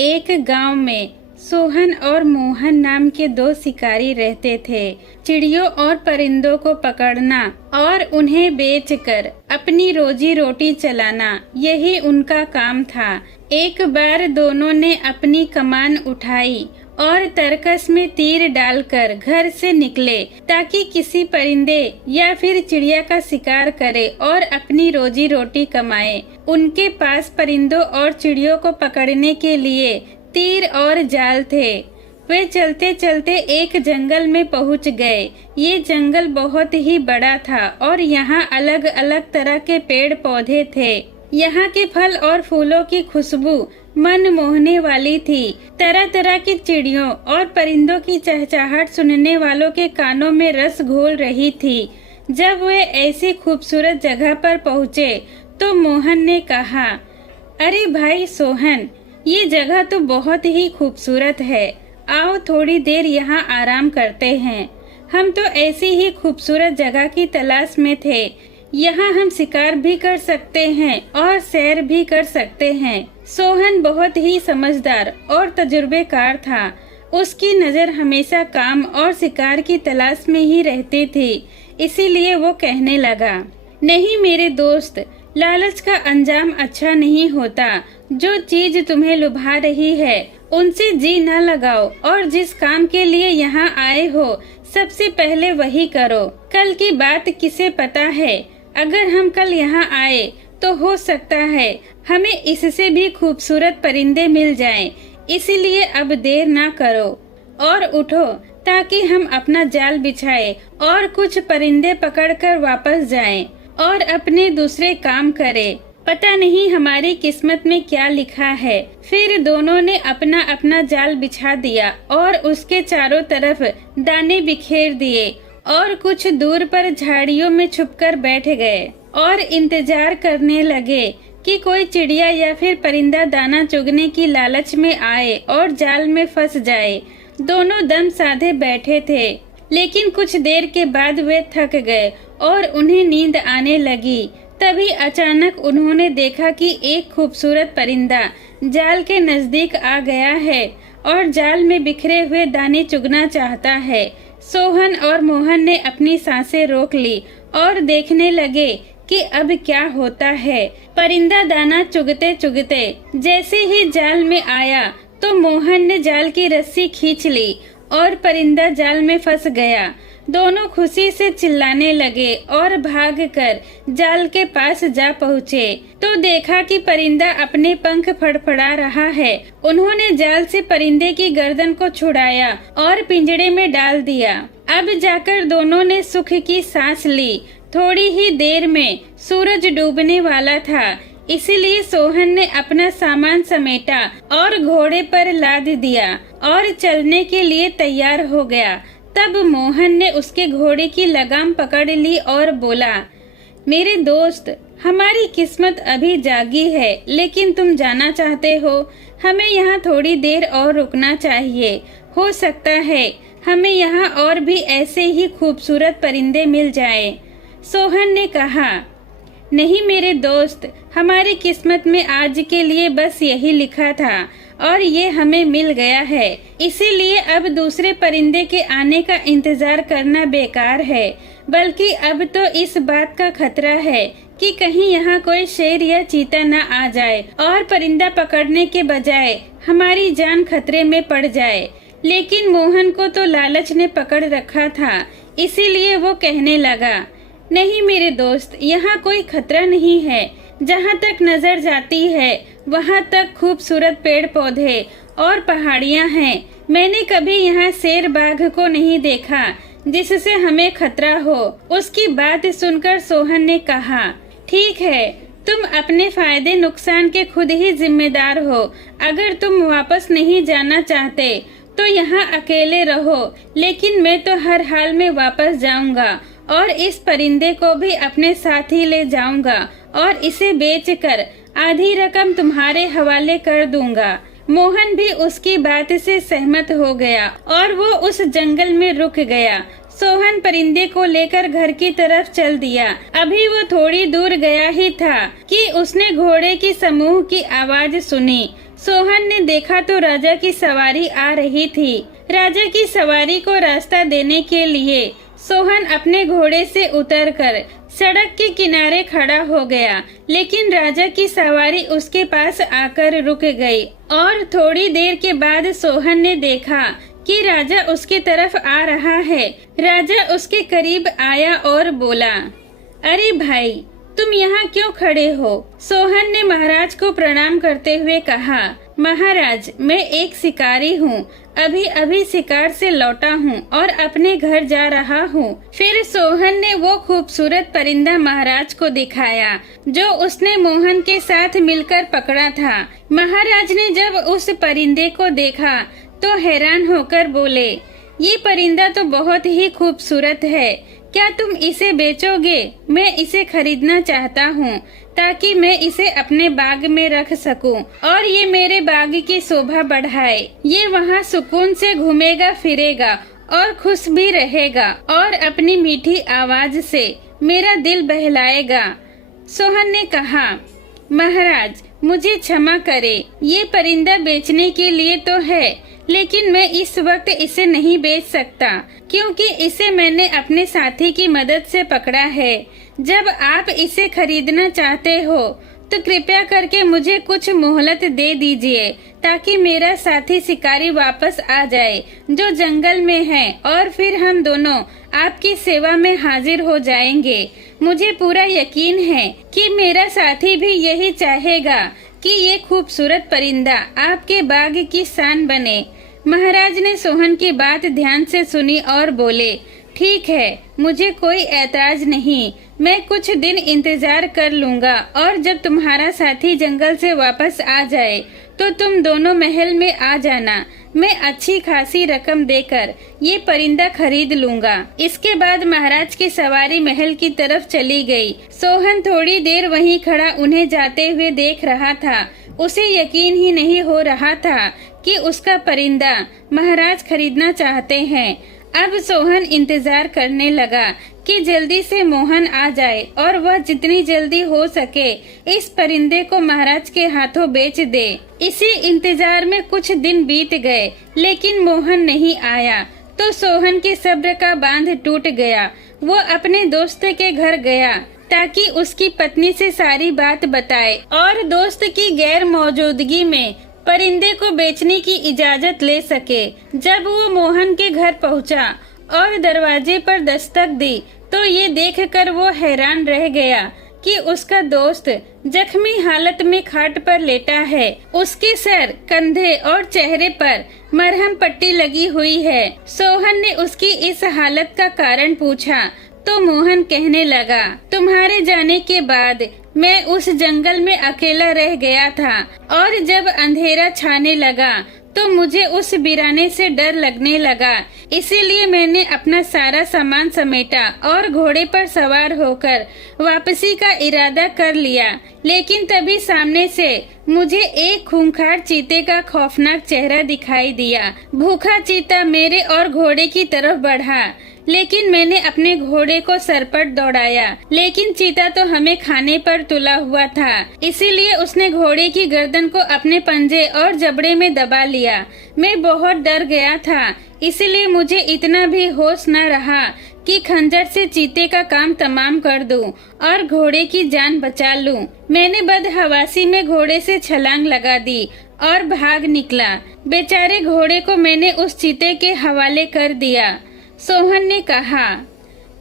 एक गांव में सोहन और मोहन नाम के दो शिकारी रहते थे। चिड़ियों और परिंदों को पकड़ना और उन्हें बेचकर अपनी रोजी रोटी चलाना, यही उनका काम था। एक बार दोनों ने अपनी कमान उठाई और तरकस में तीर डालकर घर से निकले ताकि किसी परिंदे या फिर चिड़िया का शिकार करे और अपनी रोजी रोटी कमाए। उनके पास परिंदों और चिड़ियों को पकड़ने के लिए तीर और जाल थे। वे चलते चलते एक जंगल में पहुंच गए। ये जंगल बहुत ही बड़ा था और यहाँ अलग अलग तरह के पेड़ पौधे थे। यहाँ के फल और फूलों की खुशबू मन मोहने वाली थी। तरह तरह की चिड़ियों और परिंदों की चहचहाहट सुनने वालों के कानों में रस घोल रही थी। जब वे ऐसी खूबसूरत जगह पर पहुँचे तो मोहन ने कहा, अरे भाई सोहन, ये जगह तो बहुत ही खूबसूरत है। आओ थोड़ी देर यहाँ आराम करते हैं। हम तो ऐसी ही खूबसूरत जगह की तलाश में थे। यहाँ हम शिकार भी कर सकते हैं और सैर भी कर सकते हैं। सोहन बहुत ही समझदार और तजुर्बेकार था। उसकी नजर हमेशा काम और शिकार की तलाश में ही रहती थी। इसीलिए वो कहने लगा, नहीं मेरे दोस्त, लालच का अंजाम अच्छा नहीं होता। जो चीज तुम्हें लुभा रही है उनसे जी न लगाओ और जिस काम के लिए यहाँ आए हो सबसे पहले वही करो। कल की बात किसे पता है, अगर हम कल यहाँ आए तो हो सकता है हमें इससे भी खूबसूरत परिंदे मिल जाएं। इसीलिए अब देर ना करो और उठो ताकि हम अपना जाल बिछाए और कुछ परिंदे पकड़कर वापस जाएं और अपने दूसरे काम करें। पता नहीं हमारी किस्मत में क्या लिखा है। फिर दोनों ने अपना अपना जाल बिछा दिया और उसके चारों तरफ दाने बिखेर दिए और कुछ दूर पर झाड़ियों में छुपकर बैठ गए और इंतजार करने लगे कि कोई चिड़िया या फिर परिंदा दाना चुगने की लालच में आए और जाल में फंस जाए। दोनों दम साधे बैठे थे, लेकिन कुछ देर के बाद वे थक गए और उन्हें नींद आने लगी। तभी अचानक उन्होंने देखा कि एक खूबसूरत परिंदा जाल के नजदीक आ गया है और जाल में बिखरे हुए दाने चुगना चाहता है। सोहन और मोहन ने अपनी सांसें रोक ली और देखने लगे कि अब क्या होता है। परिंदा दाना चुगते चुगते जैसे ही जाल में आया तो मोहन ने जाल की रस्सी खींच ली और परिंदा जाल में फंस गया। दोनों खुशी से चिल्लाने लगे और भागकर जाल के पास जा पहुँचे तो देखा कि परिंदा अपने पंख फड़फड़ा रहा है। उन्होंने जाल से परिंदे की गर्दन को छुड़ाया और पिंजरे में डाल दिया। अब जाकर दोनों ने सुख की सांस ली। थोड़ी ही देर में सूरज डूबने वाला था, इसीलिए सोहन ने अपना सामान समेटा और घोड़े पर लाद दिया और चलने के लिए तैयार हो गया। तब मोहन ने उसके घोड़े की लगाम पकड़ ली और बोला, मेरे दोस्त, हमारी किस्मत अभी जागी है, लेकिन तुम जाना चाहते हो। हमें यहाँ थोड़ी देर और रुकना चाहिए। हो सकता है हमें यहाँ और भी ऐसे ही खूबसूरत परिंदे मिल जाएं। सोहन ने कहा, नहीं मेरे दोस्त, हमारी किस्मत में आज के लिए बस यही लिखा था और ये हमें मिल गया है। इसीलिए अब दूसरे परिंदे के आने का इंतजार करना बेकार है, बल्कि अब तो इस बात का खतरा है कि कहीं यहाँ कोई शेर या चीता न आ जाए और परिंदा पकड़ने के बजाय हमारी जान खतरे में पड़ जाए। लेकिन मोहन को तो लालच ने पकड़ रखा था, इसीलिए वो कहने लगा, नहीं मेरे दोस्त, यहाँ कोई खतरा नहीं है। जहाँ तक नजर जाती है वहाँ तक खूबसूरत पेड़ पौधे और पहाड़ियाँ हैं। मैंने कभी यहाँ शेर बाघ को नहीं देखा जिससे हमें खतरा हो। उसकी बात सुनकर सोहन ने कहा, ठीक है, तुम अपने फायदे नुकसान के खुद ही जिम्मेदार हो। अगर तुम वापस नहीं जाना चाहते तो यहाँ अकेले रहो, लेकिन मैं तो हर हाल में वापस जाऊंगा और इस परिंदे को भी अपने साथ ही ले जाऊंगा और इसे बेचकर आधी रकम तुम्हारे हवाले कर दूंगा। मोहन भी उसकी बात से सहमत हो गया और वो उस जंगल में रुक गया। सोहन परिंदे को लेकर घर की तरफ चल दिया। अभी वो थोड़ी दूर गया ही था कि उसने घोड़े की समूह की आवाज सुनी। सोहन ने देखा तो राजा की सवारी आ रही थी। राजा की सवारी को रास्ता देने के लिए सोहन अपने घोड़े से उतरकर सड़क के किनारे खड़ा हो गया, लेकिन राजा की सवारी उसके पास आकर रुक गई और थोड़ी देर के बाद सोहन ने देखा कि राजा उसके तरफ आ रहा है। राजा उसके करीब आया और बोला, अरे भाई, तुम यहाँ क्यों खड़े हो? सोहन ने महाराज को प्रणाम करते हुए कहा, महाराज, मैं एक शिकारी हूँ, अभी अभी शिकार से लौटा हूँ और अपने घर जा रहा हूँ। फिर सोहन ने वो खूबसूरत परिंदा महाराज को दिखाया जो उसने मोहन के साथ मिलकर पकड़ा था। महाराज ने जब उस परिंदे को देखा तो हैरान होकर बोले, ये परिंदा तो बहुत ही खूबसूरत है, क्या तुम इसे बेचोगे? मैं इसे खरीदना चाहता हूँ ताकि मैं इसे अपने बाग में रख सकूं और ये मेरे बाग की शोभा बढ़ाए। ये वहाँ सुकून से घूमेगा फिरेगा और खुश भी रहेगा और अपनी मीठी आवाज से मेरा दिल बहलाएगा। सोहन ने कहा, महाराज, मुझे क्षमा करे, ये परिंदा बेचने के लिए तो है, लेकिन मैं इस वक्त इसे नहीं बेच सकता क्योंकि इसे मैंने अपने साथी की मदद से पकड़ा है। जब आप इसे खरीदना चाहते हो तो कृपया करके मुझे कुछ मोहलत दे दीजिए ताकि मेरा साथी शिकारी वापस आ जाए जो जंगल में है और फिर हम दोनों आपकी सेवा में हाजिर हो जाएंगे। मुझे पूरा यकीन है कि मेरा साथी भी यही चाहेगा कि ये खूबसूरत परिंदा आपके बाग की शान बने। महाराज ने सोहन की बात ध्यान से सुनी और बोले, ठीक है, मुझे कोई ऐतराज नहीं, मैं कुछ दिन इंतजार कर लूंगा और जब तुम्हारा साथी जंगल से वापस आ जाए तो तुम दोनों महल में आ जाना। मैं अच्छी खासी रकम देकर ये परिंदा खरीद लूंगा। इसके बाद महाराज की सवारी महल की तरफ चली गई। सोहन थोड़ी देर वहीं खड़ा उन्हें जाते हुए देख रहा था। उसे यकीन ही नहीं हो रहा था कि उसका परिंदा महाराज खरीदना चाहते हैं। अब सोहन इंतजार करने लगा कि जल्दी से मोहन आ जाए और वह जितनी जल्दी हो सके इस परिंदे को महाराज के हाथों बेच दे। इसी इंतजार में कुछ दिन बीत गए, लेकिन मोहन नहीं आया तो सोहन के सब्र का बांध टूट गया। वो अपने दोस्त के घर गया ताकि उसकी पत्नी से सारी बात बताए और दोस्त की गैर मौजूदगी में परिंदे को बेचने की इजाजत ले सके। जब वो मोहन के घर पहुंचा और दरवाजे पर दस्तक दी तो ये देखकर वो हैरान रह गया कि उसका दोस्त जख्मी हालत में खाट पर लेटा है। उसके सर, कंधे और चेहरे पर मरहम पट्टी लगी हुई है। सोहन ने उसकी इस हालत का कारण पूछा तो मोहन कहने लगा, तुम्हारे जाने के बाद मैं उस जंगल में अकेला रह गया था और जब अंधेरा छाने लगा तो मुझे उस वीराने से डर लगने लगा। इसीलिए मैंने अपना सारा सामान समेटा और घोड़े पर सवार होकर वापसी का इरादा कर लिया। लेकिन तभी सामने से मुझे एक खूंखार चीते का खौफनाक चेहरा दिखाई दिया। भूखा चीता मेरे और घोड़े की तरफ बढ़ा, लेकिन मैंने अपने घोड़े को सरपट दौड़ाया, लेकिन चीता तो हमें खाने पर तुला हुआ था। इसीलिए उसने घोड़े की गर्दन को अपने पंजे और जबड़े में दबा लिया। मैं बहुत डर गया था, इसलिए मुझे इतना भी होश न रहा कि खंजर से चीते का काम तमाम कर दूं और घोड़े की जान बचा लूं। मैंने बदहवासी में घोड़े से छलांग लगा दी और भाग निकला। बेचारे घोड़े को मैंने उस चीते के हवाले कर दिया। सोहन ने कहा,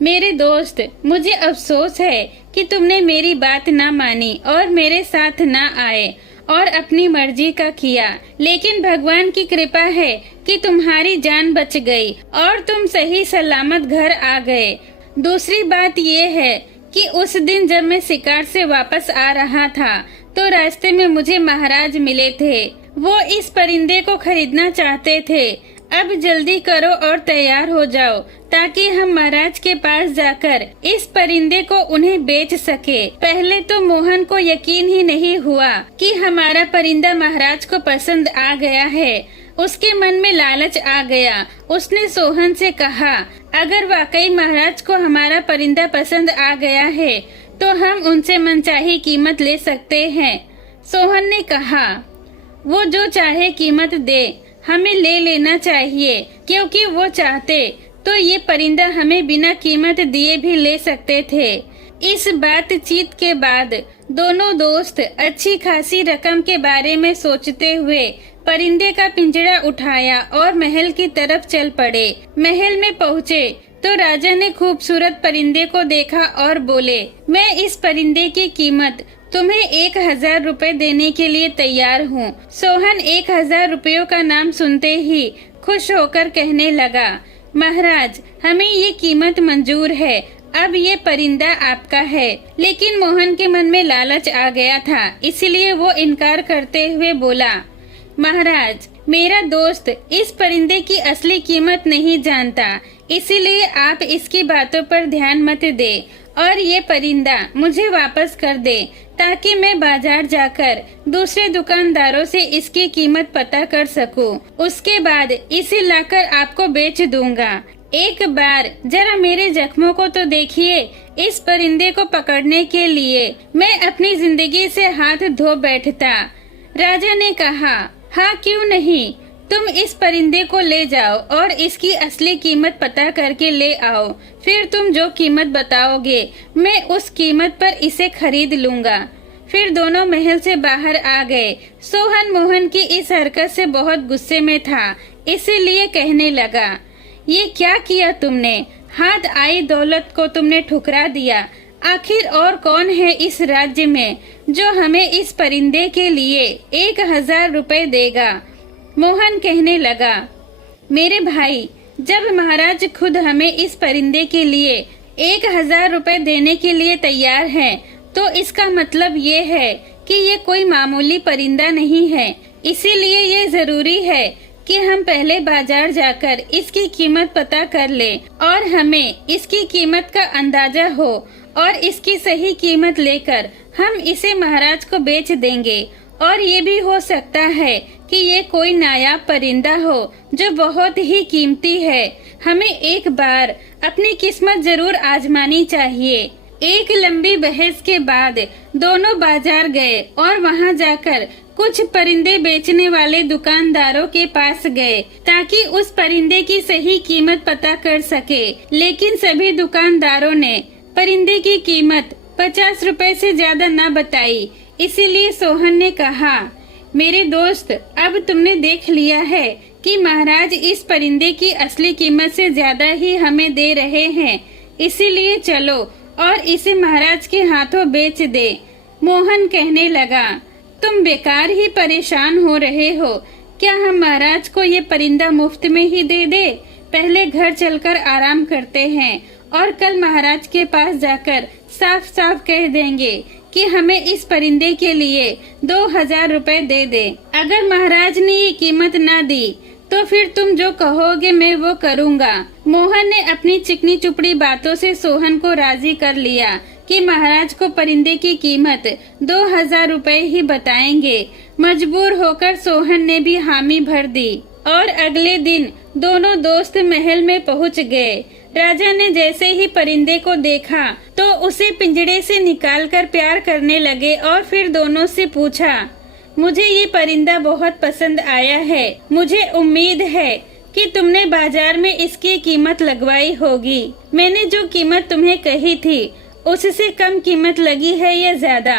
मेरे दोस्त, मुझे अफसोस है कि तुमने मेरी बात न मानी और मेरे साथ न आए और अपनी मर्जी का किया, लेकिन भगवान की कृपा है कि तुम्हारी जान बच गई और तुम सही सलामत घर आ गए। दूसरी बात ये है कि उस दिन जब मैं शिकार से वापस आ रहा था तो रास्ते में मुझे महाराज मिले थे। वो इस परिंदे को खरीदना चाहते थे। अब जल्दी करो और तैयार हो जाओ ताकि हम महाराज के पास जाकर इस परिंदे को उन्हें बेच सके। पहले तो मोहन को यकीन ही नहीं हुआ कि हमारा परिंदा महाराज को पसंद आ गया है। उसके मन में लालच आ गया। उसने सोहन से कहा, अगर वाकई महाराज को हमारा परिंदा पसंद आ गया है तो हम उनसे मनचाही कीमत ले सकते हैं। सोहन ने कहा, वो जो चाहे कीमत दे, हमें ले लेना चाहिए, क्योंकि वो चाहते तो ये परिंदा हमें बिना कीमत दिए भी ले सकते थे। इस बातचीत के बाद दोनों दोस्त अच्छी खासी रकम के बारे में सोचते हुए परिंदे का पिंजरा उठाया और महल की तरफ चल पड़े। महल में पहुँचे तो राजा ने खूबसूरत परिंदे को देखा और बोले, मैं इस परिंदे की कीमत तुम्हें 1000 रुपए देने के लिए तैयार हूँ। सोहन 1000 रुपयों का नाम सुनते ही खुश होकर कहने लगा, महाराज, हमें ये कीमत मंजूर है, अब ये परिंदा आपका है। लेकिन मोहन के मन में लालच आ गया था, इसलिए वो इनकार करते हुए बोला, महाराज, मेरा दोस्त इस परिंदे की असली कीमत नहीं जानता, इसीलिए आप इसकी बातों पर ध्यान मत दे और ये परिंदा मुझे वापस कर दे, ताकि मैं बाजार जाकर दूसरे दुकानदारों से इसकी कीमत पता कर सकूं। उसके बाद इसे लाकर आपको बेच दूंगा। एक बार जरा मेरे जख्मों को तो देखिए। इस परिंदे को पकड़ने के लिए मैं अपनी जिंदगी से हाथ धो बैठता। राजा ने कहा, हाँ क्यों नहीं, तुम इस परिंदे को ले जाओ और इसकी असली कीमत पता करके ले आओ। फिर तुम जो कीमत बताओगे मैं उस कीमत पर इसे खरीद लूंगा। फिर दोनों महल से बाहर आ गए। सोहन मोहन की इस हरकत से बहुत गुस्से में था, इसीलिए कहने लगा, ये क्या किया तुमने? हाथ आई दौलत को तुमने ठुकरा दिया। आखिर और कौन है इस राज्य में जो हमें इस परिंदे के लिए 1000 रुपए देगा? मोहन कहने लगा, मेरे भाई, जब महाराज खुद हमें इस परिंदे के लिए 1000 रुपए देने के लिए तैयार हैं, तो इसका मतलब ये है कि ये कोई मामूली परिंदा नहीं है। इसीलिए ये जरूरी है कि हम पहले बाजार जाकर इसकी कीमत पता कर लें और हमें इसकी कीमत का अंदाजा हो, और इसकी सही कीमत लेकर हम इसे महाराज को बेच देंगे। और ये भी हो सकता है कि ये कोई नायाब परिंदा हो जो बहुत ही कीमती है। हमें एक बार अपनी किस्मत जरूर आजमानी चाहिए। एक लंबी बहस के बाद दोनों बाजार गए और वहां जाकर कुछ परिंदे बेचने वाले दुकानदारों के पास गए ताकि उस परिंदे की सही कीमत पता कर सके। लेकिन सभी दुकानदारों ने परिंदे की कीमत 50 रुपए से ज्यादा न बताई। इसीलिए सोहन ने कहा, मेरे दोस्त, अब तुमने देख लिया है कि महाराज इस परिंदे की असली कीमत से ज्यादा ही हमें दे रहे हैं। इसीलिए चलो और इसे महाराज के हाथों बेच दे। मोहन कहने लगा, तुम बेकार ही परेशान हो रहे हो। क्या हम महाराज को ये परिंदा मुफ्त में ही दे दे? पहले घर चलकर आराम करते हैं और कल महाराज के पास जाकर साफ साफ कह देंगे कि हमें इस परिंदे के लिए 2000 रुपए दे दे। अगर महाराज ने ये कीमत ना दी तो फिर तुम जो कहोगे मैं वो करूँगा। मोहन ने अपनी चिकनी चुपड़ी बातों से सोहन को राजी कर लिया कि महाराज को परिंदे की कीमत 2000 रुपए ही बताएंगे। मजबूर होकर सोहन ने भी हामी भर दी और अगले दिन दोनों दोस्त महल में पहुंच गए। राजा ने जैसे ही परिंदे को देखा तो उसे पिंजड़े से निकालकर प्यार करने लगे और फिर दोनों से पूछा, मुझे ये परिंदा बहुत पसंद आया है। मुझे उम्मीद है कि तुमने बाजार में इसकी कीमत लगवाई होगी। मैंने जो कीमत तुम्हें कही थी उससे कम कीमत लगी है या ज्यादा?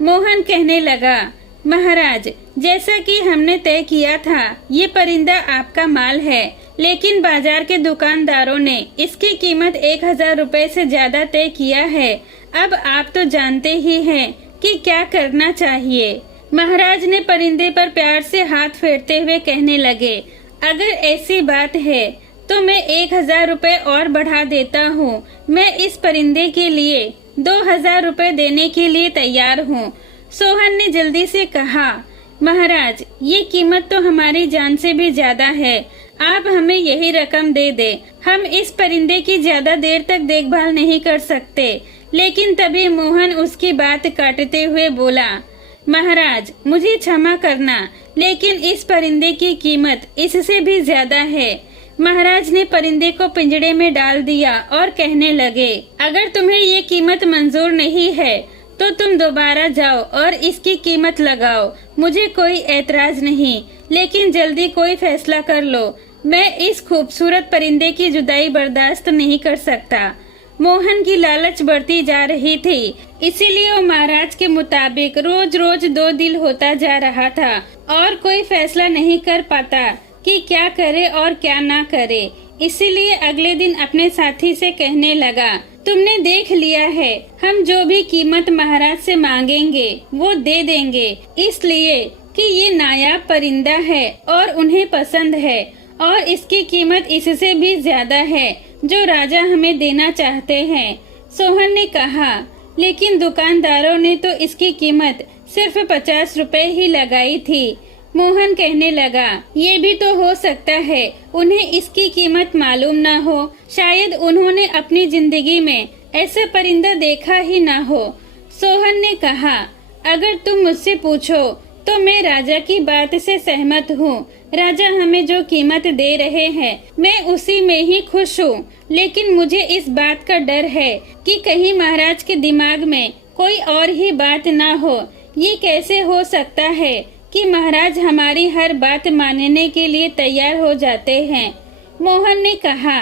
मोहन कहने लगा, महाराज, जैसा कि हमने तय किया था ये परिंदा आपका माल है, लेकिन बाजार के दुकानदारों ने इसकी कीमत 1000 रुपए से ज्यादा तय किया है। अब आप तो जानते ही हैं कि क्या करना चाहिए। महाराज ने परिंदे पर प्यार से हाथ फेरते हुए कहने लगे, अगर ऐसी बात है तो मैं 1000 रुपए और बढ़ा देता हूँ। मैं इस परिंदे के लिए 2000 रुपए देने के लिए तैयार हूँ। सोहन ने जल्दी से कहा, महाराज, ये कीमत तो हमारी जान से भी ज्यादा है। आप हमें यही रकम दे दे। हम इस परिंदे की ज्यादा देर तक देखभाल नहीं कर सकते। लेकिन तभी मोहन उसकी बात काटते हुए बोला, महाराज, मुझे क्षमा करना, लेकिन इस परिंदे की कीमत इससे भी ज्यादा है। महाराज ने परिंदे को पिंजड़े में डाल दिया और कहने लगे, अगर तुम्हें ये कीमत मंजूर नहीं है तो तुम दोबारा जाओ और इसकी कीमत लगाओ, मुझे कोई ऐतराज नहीं, लेकिन जल्दी कोई फैसला कर लो। मैं इस खूबसूरत परिंदे की जुदाई बर्दाश्त नहीं कर सकता। मोहन की लालच बढ़ती जा रही थी, इसीलिए वो महाराज के मुताबिक रोज रोज दो दिल होता जा रहा था और कोई फैसला नहीं कर पाता कि क्या करे और क्या ना करे। इसीलिए अगले दिन अपने साथी से कहने लगा, तुमने देख लिया है, हम जो भी कीमत महाराज से मांगेंगे वो दे देंगे, इसलिए कि ये नायाब परिंदा है और उन्हें पसंद है और इसकी कीमत इससे भी ज्यादा है जो राजा हमें देना चाहते हैं। सोहन ने कहा, लेकिन दुकानदारों ने तो इसकी कीमत सिर्फ 50 रुपए ही लगाई थी। मोहन कहने लगा, ये भी तो हो सकता है उन्हें इसकी कीमत मालूम ना हो, शायद उन्होंने अपनी जिंदगी में ऐसा परिंदा देखा ही ना हो। सोहन ने कहा, अगर तुम मुझसे पूछो तो मैं राजा की बात से सहमत हूँ। राजा हमें जो कीमत दे रहे हैं मैं उसी में ही खुश हूँ, लेकिन मुझे इस बात का डर है कि कहीं महाराज के दिमाग में कोई और ही बात ना हो। ये कैसे हो सकता है कि महाराज हमारी हर बात मानने के लिए तैयार हो जाते हैं। मोहन ने कहा,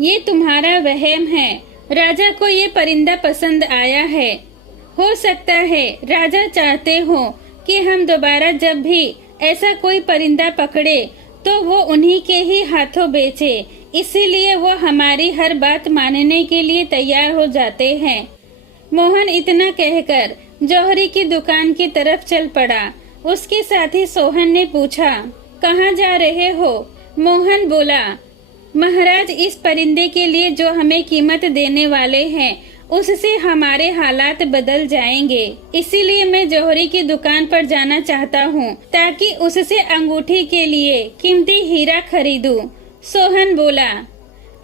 ये तुम्हारा वहम है, राजा को ये परिंदा पसंद आया है। हो सकता है राजा चाहते हो कि हम दोबारा जब भी ऐसा कोई परिंदा पकड़े तो वो उन्हीं के ही हाथों बेचे, इसीलिए वो हमारी हर बात मानने के लिए तैयार हो जाते हैं। मोहन इतना कहकर जौहरी की दुकान की तरफ चल पड़ा। उसके साथी सोहन ने पूछा, कहाँ जा रहे हो? मोहन बोला, महाराज इस परिंदे के लिए जो हमें कीमत देने वाले हैं उससे हमारे हालात बदल जाएंगे, इसीलिए मैं जौहरी की दुकान पर जाना चाहता हूँ ताकि उससे अंगूठी के लिए कीमती हीरा खरीदूं। सोहन बोला,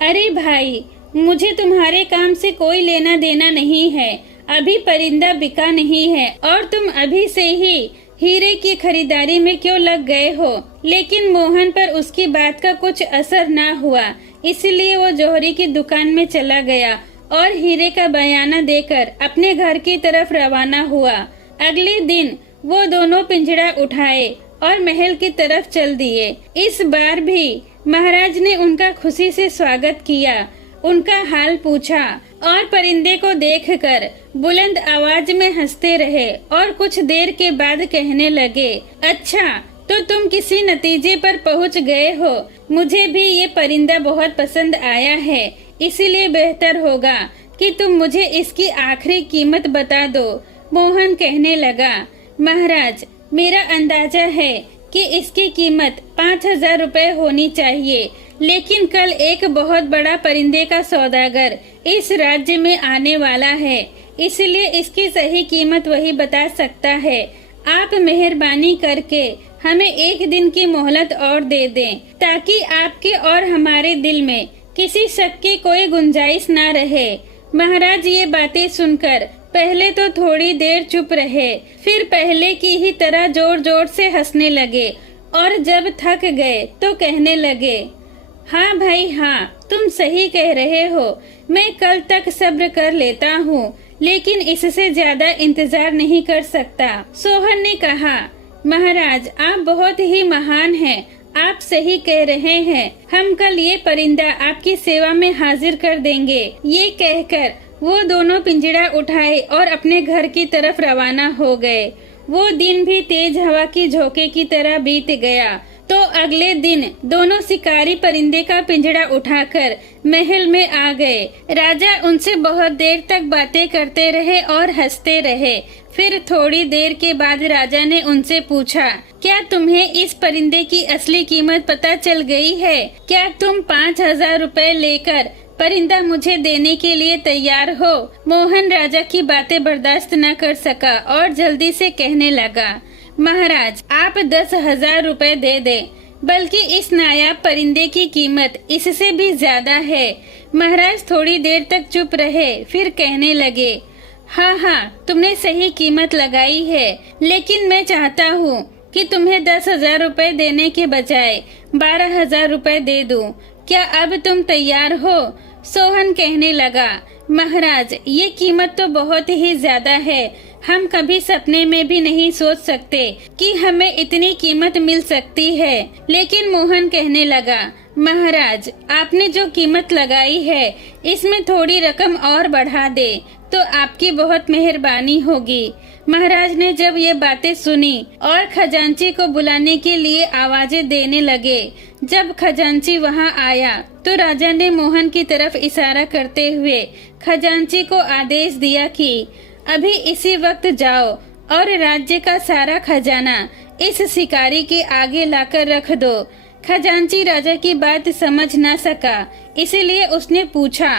अरे भाई, मुझे तुम्हारे काम से कोई लेना देना नहीं है, अभी परिंदा बिका नहीं है और तुम अभी से ही हीरे की खरीदारी में क्यों लग गए हो। लेकिन मोहन पर उसकी बात का कुछ असर ना हुआ, इसलिए वो जौहरी की दुकान में चला गया और हीरे का बयाना देकर अपने घर की तरफ रवाना हुआ। अगले दिन वो दोनों पिंजरा उठाए और महल की तरफ चल दिए। इस बार भी महाराज ने उनका खुशी से स्वागत किया, उनका हाल पूछा और परिंदे को देखकर बुलंद आवाज में हंसते रहे और कुछ देर के बाद कहने लगे, अच्छा तो तुम किसी नतीजे पर पहुंच गए हो। मुझे भी ये परिंदा बहुत पसंद आया है, इसीलिए बेहतर होगा कि तुम मुझे इसकी आखिरी कीमत बता दो। मोहन कहने लगा, महाराज मेरा अंदाजा है कि इसकी कीमत 5000 रुपए होनी चाहिए, लेकिन कल एक बहुत बड़ा परिंदे का सौदागर इस राज्य में आने वाला है, इसलिए इसकी सही कीमत वही बता सकता है। आप मेहरबानी करके हमें एक दिन की मोहलत और दे दें ताकि आपके और हमारे दिल में किसी शक की कोई गुंजाइश न रहे। महाराज ये बातें सुनकर पहले तो थोड़ी देर चुप रहे, फिर पहले की ही तरह जोर जोर से हंसने लगे और जब थक गए तो कहने लगे, हाँ भाई हाँ, तुम सही कह रहे हो, मैं कल तक सब्र कर लेता हूँ, लेकिन इससे ज्यादा इंतजार नहीं कर सकता। सोहन ने कहा, महाराज आप बहुत ही महान हैं, आप सही कह रहे हैं, हम कल ये परिंदा आपकी सेवा में हाजिर कर देंगे। ये कहकर वो दोनों पिंजरा उठाए और अपने घर की तरफ रवाना हो गए। वो दिन भी तेज हवा की झोंके की तरह बीत गया। तो अगले दिन दोनों शिकारी परिंदे का पिंजरा उठाकर महल में आ गए। राजा उनसे बहुत देर तक बातें करते रहे और हंसते रहे। फिर थोड़ी देर के बाद राजा ने उनसे पूछा, क्या तुम्हें इस परिंदे की असली कीमत पता चल गई है? क्या तुम 5000 रुपए लेकर परिंदा मुझे देने के लिए तैयार हो? मोहन राजा की बातें बर्दाश्त न कर सका और जल्दी से कहने लगा, महाराज आप 10,000 रुपए दे दें, बल्कि इस नायाब परिंदे की कीमत इससे भी ज्यादा है। महाराज थोड़ी देर तक चुप रहे, फिर कहने लगे, हाँ हाँ तुमने सही कीमत लगाई है, लेकिन मैं चाहता हूँ कि तुम्हें 10,000 रुपए देने के बजाय 12,000 रुपए दे दूं। क्या अब तुम तैयार हो? सोहन कहने लगा, महाराज ये कीमत तो बहुत ही ज्यादा है, हम कभी सपने में भी नहीं सोच सकते कि हमें इतनी कीमत मिल सकती है। लेकिन मोहन कहने लगा, महाराज, आपने जो कीमत लगाई है इसमें थोड़ी रकम और बढ़ा दे तो आपकी बहुत मेहरबानी होगी। महाराज ने जब ये बातें सुनी और खजांची को बुलाने के लिए आवाजें देने लगे। जब खजांची वहां आया तो राजा ने मोहन की तरफ इशारा करते हुए खजांची को आदेश दिया कि अभी इसी वक्त जाओ और राज्य का सारा खजाना इस शिकारी के आगे लाकर रख दो। खजांची राजा की बात समझ ना सका, इसीलिए उसने पूछा,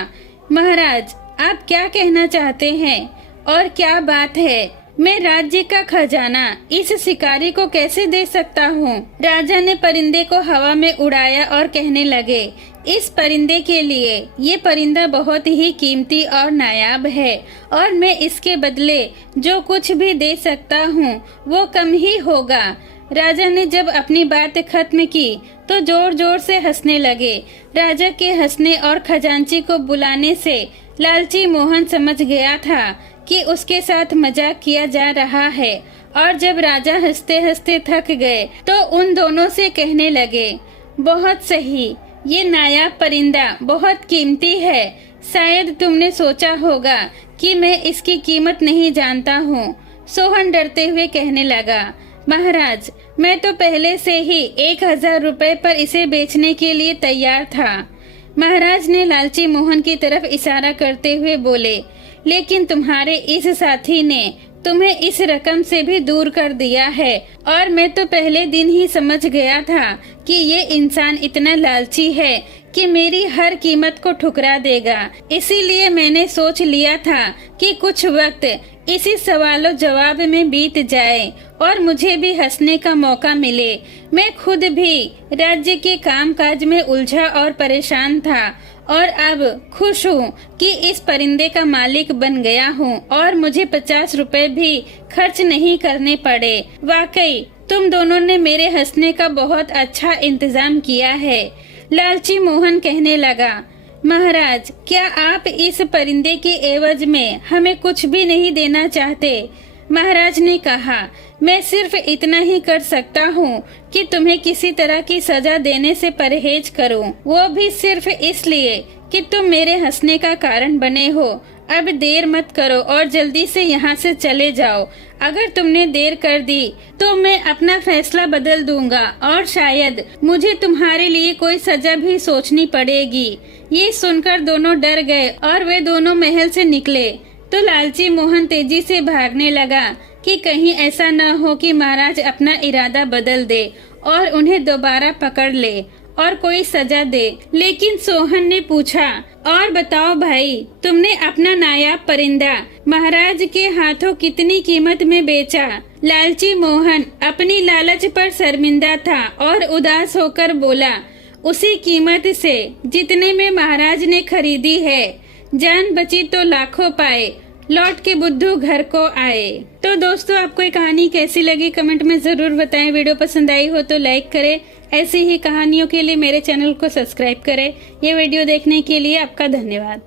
महाराज, आप क्या कहना चाहते हैं और क्या बात है? मैं राज्य का खजाना इस शिकारी को कैसे दे सकता हूँ? राजा ने परिंदे को हवा में उड़ाया और कहने लगे, इस परिंदे के लिए ये परिंदा बहुत ही कीमती और नायाब है और मैं इसके बदले जो कुछ भी दे सकता हूँ वो कम ही होगा। राजा ने जब अपनी बात खत्म की तो जोर जोर से हंसने लगे। राजा के हंसने और खजांची को बुलाने से लालची मोहन समझ गया था कि उसके साथ मजाक किया जा रहा है और जब राजा हंसते हंसते थक गए तो उन दोनों से कहने लगे, बहुत सही, ये नायाब परिंदा बहुत कीमती है। शायद तुमने सोचा होगा कि मैं इसकी कीमत नहीं जानता हूँ। सोहन डरते हुए कहने लगा, महाराज, मैं तो पहले से ही 1000 रुपए पर इसे बेचने के लिए तैयार था। महाराज ने लालची मोहन की तरफ इशारा करते हुए बोले, लेकिन तुम्हारे इस साथी ने तुम्हें इस रकम से भी दूर कर दिया है और मैं तो पहले दिन ही समझ गया था कि ये इंसान इतना लालची है कि मेरी हर कीमत को ठुकरा देगा। इसीलिए मैंने सोच लिया था कि कुछ वक्त इसी सवालों जवाब में बीत जाए और मुझे भी हंसने का मौका मिले। मैं खुद भी राज्य के कामकाज में उलझा और परेशान था और अब खुश हूँ कि इस परिंदे का मालिक बन गया हूँ और मुझे 50 रुपए भी खर्च नहीं करने पड़े। वाकई तुम दोनों ने मेरे हंसने का बहुत अच्छा इंतजाम किया है। लालची मोहन कहने लगा, महाराज, क्या आप इस परिंदे के एवज में हमें कुछ भी नहीं देना चाहते? महाराज ने कहा, मैं सिर्फ इतना ही कर सकता हूँ कि तुम्हें किसी तरह की सजा देने से परहेज करूँ, वो भी सिर्फ इसलिए कि तुम मेरे हंसने का कारण बने हो। अब देर मत करो और जल्दी से यहाँ से चले जाओ। अगर तुमने देर कर दी तो मैं अपना फैसला बदल दूंगा और शायद मुझे तुम्हारे लिए कोई सजा भी सोचनी पड़ेगी। ये सुनकर दोनों डर गए और वे दोनों महल से निकले तो लालची मोहन तेजी से भागने लगा कि कहीं ऐसा न हो कि महाराज अपना इरादा बदल दे और उन्हें दोबारा पकड़ ले और कोई सजा दे। लेकिन सोहन ने पूछा, और बताओ भाई, तुमने अपना नायाब परिंदा महाराज के हाथों कितनी कीमत में बेचा? लालची मोहन अपनी लालच पर शर्मिंदा था और उदास होकर बोला, उसी कीमत से जितने में महाराज ने खरीदी है। जान बची तो लाखों पाए, लौट के बुद्धू घर को आए। तो दोस्तों, आपको ये कहानी कैसी लगी कमेंट में जरूर बताएं। वीडियो पसंद आई हो तो लाइक करें। ऐसी ही कहानियों के लिए मेरे चैनल को सब्सक्राइब करें। ये वीडियो देखने के लिए आपका धन्यवाद।